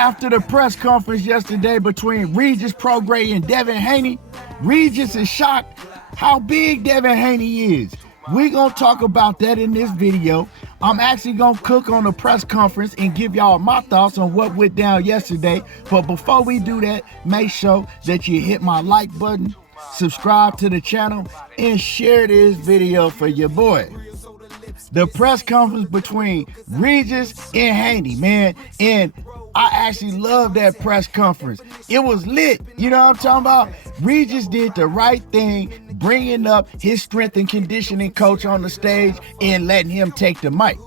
After the press conference yesterday between Regis Prograis and Devin Haney, Regis is shocked how big Devin Haney is. We're going to talk about that in this video. I'm actually going to cook on the press conference and give y'all my thoughts on what went down yesterday. But before we do that, make sure that you hit my like button, subscribe to the channel, and share this video for your boy. The press conference between Regis and Haney, man, and I actually love that press conference. It was lit, you know what I'm talking about? Regis did the right thing, bringing up his strength and conditioning coach on the stage and letting him take the mic.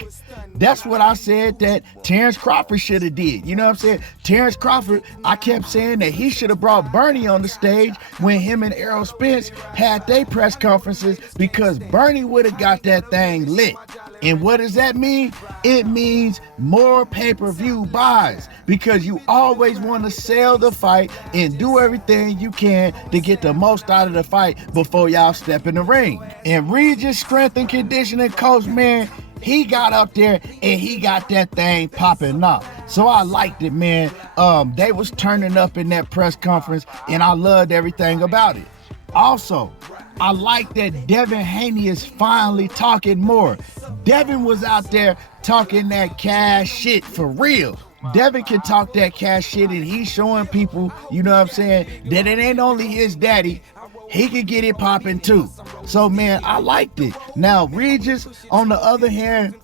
That's what I said that Terrence Crawford should have did. You know what I'm saying? Terrence Crawford, I kept saying that he should have brought Bernie on the stage when him and Errol Spence had their press conferences, because Bernie would have got that thing lit. And what does that mean? It means more pay-per-view buys, because you always want to sell the fight and do everything you can to get the most out of the fight before y'all step in the ring. And Regis' strength and conditioning coach, man, he got up there and he got that thing popping off. So I liked it, man. They was turning up in that press conference and I loved everything about it. Also, I like that Devin Haney is finally talking more. Devin was out there talking that cash shit for real. Devin can talk that cash shit and he's showing people, you know what I'm saying, that it ain't only his daddy, he could get it popping too. So man, I liked it. Now Regis, on the other hand,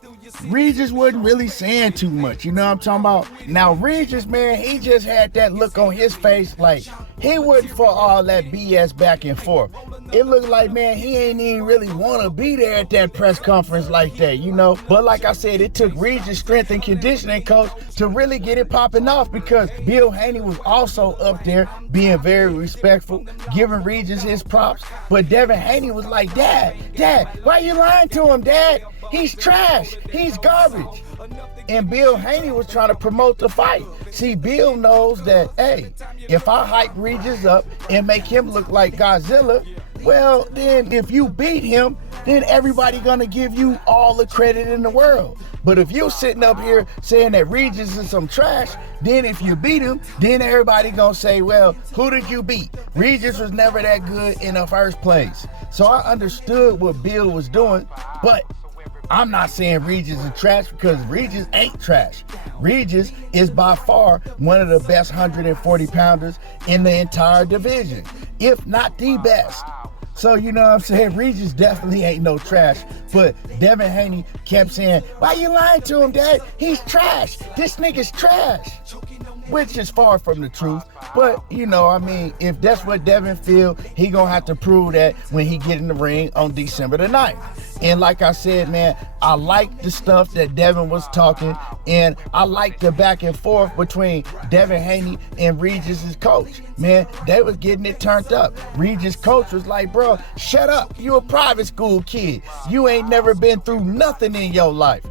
Regis wasn't really saying too much, you know what I'm talking about? Now Regis, man, he just had that look on his face like he wasn't for all that BS back and forth. It looked like, man, he ain't even really want to be there at that press conference like that, you know? But like I said, it took Regis' strength and conditioning coach to really get it popping off, because Bill Haney was also up there being very respectful, giving Regis his props. But Devin Haney was like, Dad, why you lying to him, Dad? He's trash. He's garbage. And Bill Haney was trying to promote the fight. See, Bill knows that, hey, if I hype Regis up and make him look like Godzilla, well, then if you beat him, then everybody gonna give you all the credit in the world. But if you sitting up here saying that Regis is some trash, then if you beat him, then everybody gonna say, well, who did you beat? Regis was never that good in the first place. So I understood what Bill was doing, but I'm not saying Regis is trash, because Regis ain't trash. Regis is by far one of the best 140 pounders in the entire division, if not the best. So, you know what I'm saying? Regis definitely ain't no trash. But Devin Haney kept saying, why you lying to him, Dad? He's trash. This nigga's trash. Which is far from the truth. But, you know, I mean, if that's what Devin feel, he gonna have to prove that when he get in the ring on December the 9th. And like I said, man, I like the stuff that Devin was talking, and I like the back and forth between Devin Haney and Regis' coach. Man, they was getting it turned up. Regis' coach was like, bro, shut up. You a private school kid. You ain't never been through nothing in your life.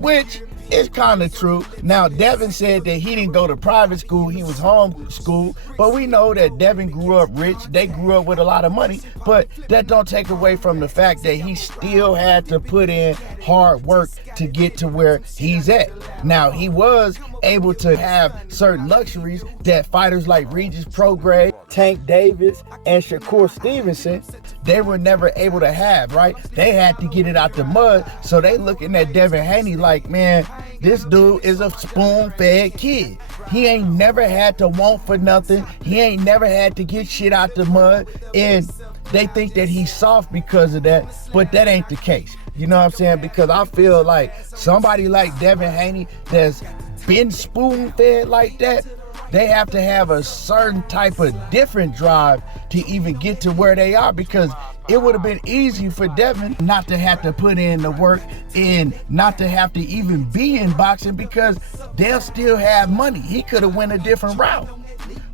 Which is kind of true. Now, Devin said that he didn't go to private school, he was homeschooled, but we know that Devin grew up rich. They grew up with a lot of money, but that don't take away from the fact that he still had to put in hard work to get to where he's at. Now, he was able to have certain luxuries that fighters like Regis Prograis, Tank Davis, and Shakur Stevenson, they were never able to have, right? They had to get it out the mud, so they looking at Devin Haney like, man, this dude is a spoon-fed kid. He ain't never had to want for nothing. He ain't never had to get shit out the mud, and they think that he's soft because of that, but that ain't the case. You know what I'm saying? Because I feel like somebody like Devin Haney that's been spoon-fed like that, they have to have a certain type of different drive to even get to where they are, because it would have been easy for Devin not to have to put in the work and not to have to even be in boxing, because they'll still have money. He could have went a different route.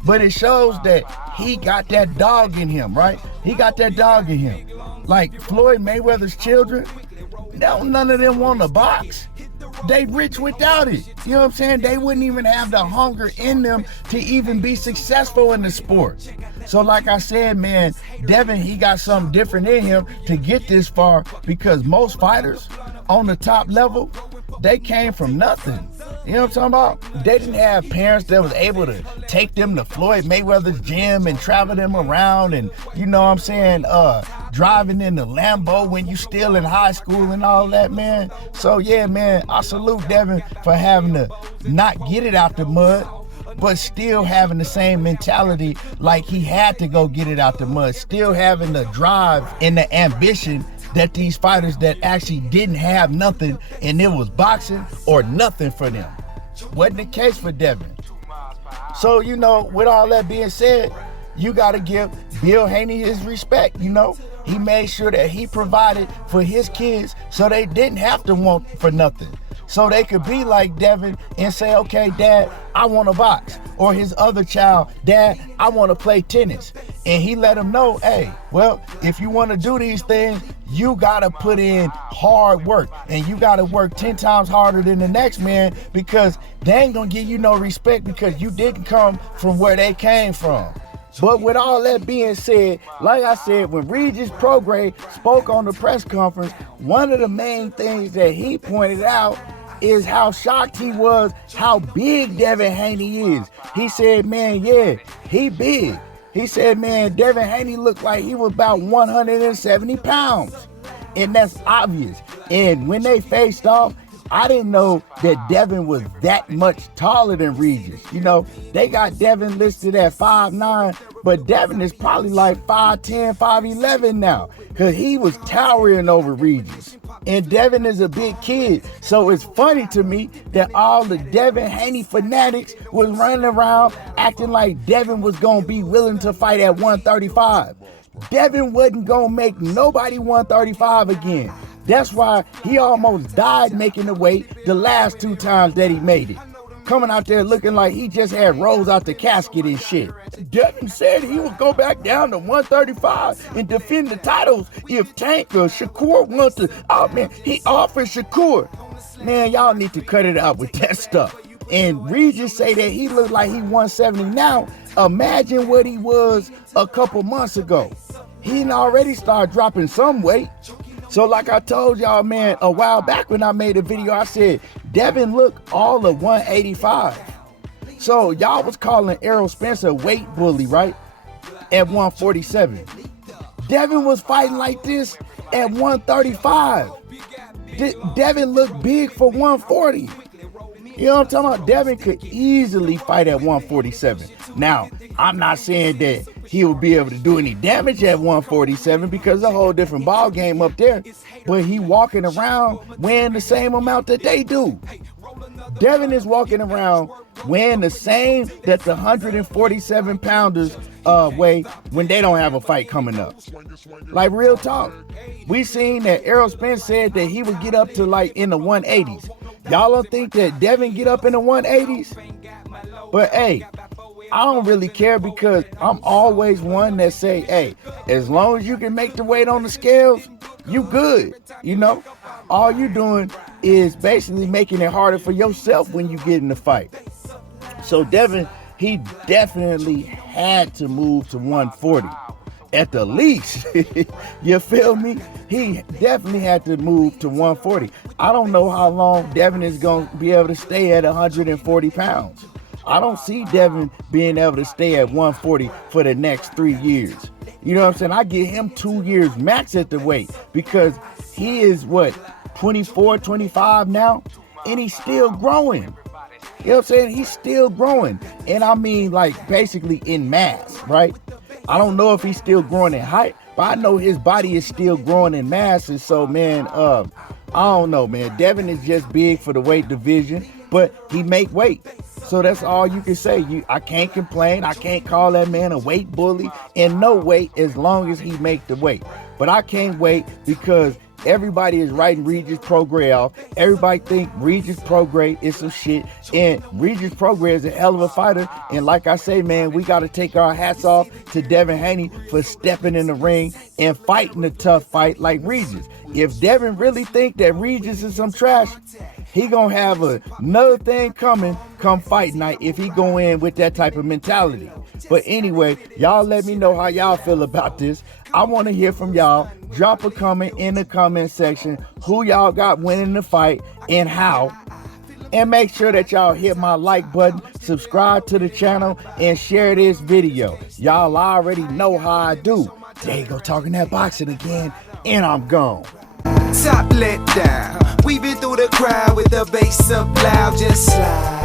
But it shows that he got that dog in him, right? He got that dog in him. Like Floyd Mayweather's children, none of them want to box. They rich without it. You know what I'm saying? They wouldn't even have the hunger in them to even be successful in the sport. So like I said, man, Devin, he got something different in him to get this far, because most fighters on the top level, they came from nothing. You know what I'm talking about? They didn't have parents that was able to take them to Floyd Mayweather's gym and travel them around and, you know what I'm saying, driving in the Lambo when you still in high school and all that, man. So yeah, man, I salute Devin for having to not get it out the mud, but still having the same mentality like he had to go get it out the mud, still having the drive and the ambition that these fighters that actually didn't have nothing and it was boxing or nothing for them. Wasn't the case for Devin. So, you know, with all that being said, you got to give Bill Haney his respect, you know. He made sure that he provided for his kids so they didn't have to want for nothing. So they could be like Devin and say, okay, Dad, I want to box. Or his other child, Dad, I want to play tennis. And he let him know, hey, well, if you want to do these things, you got to put in hard work. And you got to work 10 times harder than the next man, because they ain't going to give you no respect because you didn't come from where they came from. But with all that being said, like I said, when Regis Prograis spoke on the press conference, one of the main things that he pointed out is how shocked he was how big Devin Haney is. He said, man, yeah, he big. He said, man, Devin Haney looked like he was about 170 pounds. And that's obvious. And when they faced off, I didn't know that Devin was that much taller than Regis. You know, they got Devin listed at 5'9", but Devin is probably like 5'10", 5'11" now, because he was towering over Regis. And Devin is a big kid, so it's funny to me that all the Devin Haney fanatics was running around acting like Devin was going to be willing to fight at 135. Devin wasn't going to make nobody 135 again. That's why he almost died making the weight the last 2 times that he made it. Coming out there looking like he just had rolls out the casket and shit. Devin said he would go back down to 135 and defend the titles if Tank or Shakur wants to. Oh man, he offered Shakur. Man, y'all need to cut it out with that stuff. And Regis say that he looked like he 170 now. Imagine what he was a couple months ago. He done already started dropping some weight. So like I told y'all, man, a while back when I made a video, I said, Devin looked all of 185. So y'all was calling Errol Spence a weight bully, right? At 147. Devin was fighting like this at 135. Devin looked big for 140. You know what I'm talking about? Devin could easily fight at 147. Now, I'm not saying that he will be able to do any damage at 147 because it's a whole different ball game up there. But he walking around weighing the same amount that they do. Devin is walking around weighing the same that the 147 pounders weigh when they don't have a fight coming up. Like real talk. We seen that Errol Spence said that he would get up to like in the 180s. Y'all don't think that Devin get up in the 180s? But hey, I don't really care because I'm always one that say, hey, as long as you can make the weight on the scales, you good. You know, all you doing is basically making it harder for yourself when you get in the fight. So Devin, he definitely had to move to 140 at the least. You feel me? He definitely had to move to 140. I don't know how long Devin is going to be able to stay at 140 pounds. I don't see Devin being able to stay at 140 for the next 3 years. You know what I'm saying? I give him 2 years max at the weight because he is what, 24, 25 now, and he's still growing. You know what I'm saying? He's still growing. And I mean like basically in mass, right? I don't know if he's still growing in height, but I know his body is still growing in mass. And so, man, I don't know, man. Devin is just big for the weight division, but he make weight. So that's all you can say. I can't complain. I can't call that man a weight bully. And no weight as long as he make the weight. But I can't wait because everybody is writing Regis Prograis off. Everybody think Regis Prograis is some shit. And Regis Prograis is a hell of a fighter. And like I say, man, we got to take our hats off to Devin Haney for stepping in the ring and fighting a tough fight like Regis. If Devin really think that Regis is some trash, He gonna have another thing coming come fight night if he go in with that type of mentality. But anyway, y'all let me know how y'all feel about this. I want to hear from y'all. Drop a comment in the comment section who y'all got winning the fight and how. And make sure that y'all hit my like button, subscribe to the channel, and share this video. Y'all already know how I do. There you go, talking that boxing again, and I'm gone. Top let down, weaving through the crowd with the bass up loud, just slide.